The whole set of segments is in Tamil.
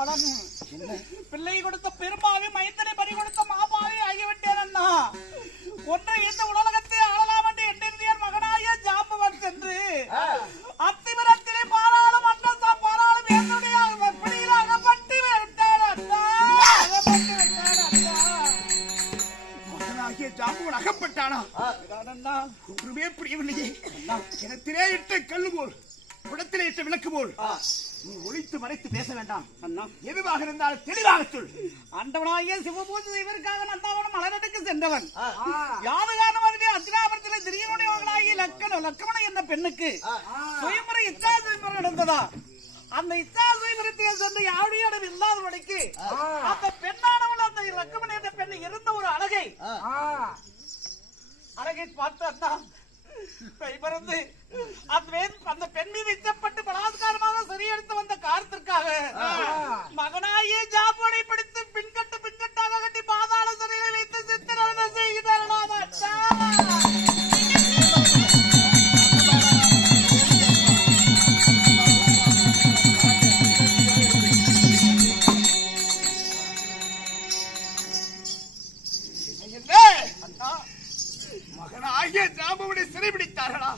பலன். பிள்ளை கொடுத்த பெருமாவி மைந்தனை பறி கொடுத்த மாமாவி ஆகிவிட்டேன் அண்ணா. ஒன்றை இந்த உலகத்தை ஆளலாம் என்று எண்ணிருந்தார் மகனாய ஜாம்பவன் சென்று அத்திமரத்திலே பாராளும் அண்ணா பாராளும் என்னுடைய பிடியில் அகப்பட்டு விட்டார் அண்ணா. மகனாகிய ஜாம்பவன் அகப்பட்டானா? ஒன்றுமே புரியவில்லையே. கிணத்திலே இட்ட கல்லு போல், குடத்திலே இட்ட விளக்கு போல் நீ ஒளித்து மறைத்து பேச வேண்டாம் அண்ணா. எதுவாக இருந்தாலும் தெளிவாக சொல். ஆண்டவனாகிய சிவபூஜை செய்வதற்காக நந்தாவனம் மலரடுக்கு சென்றவன். யாது காரணமாக அத்தினாபுரத்தில் திரியனுடையவர்களாகிய லக்கமணன் என்ற பெண்ணுக்கு சுயமுறை இச்சா சுயமுறை நடந்ததா? அந்த இச்சா சுயமுறத்தை சென்று யாருடைய இடம் இல்லாதபடிக்கு அந்த பெண்ணானவள் அந்த லக்கமணன் என்ற பெண் இருந்த ஒரு அழகை பார்த்து அண்ணா கைபறந்து அந்த பெண் மீது இச்சப்பட்டு பலாத்காரமாக சரியெடுத்து வந்த காரணத்திற்காக மகனாயே ஜாம்பவனை பிடித்து பின்கட்டாக கட்டி பாதாள சிறையில் வைத்து சித்திரவதை செய்கிறார்கள். மகனாகிய ஜாம்பவனை சிறைபிடித்தார்களா?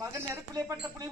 மகன் நெருப்பிலே பட்ட புலி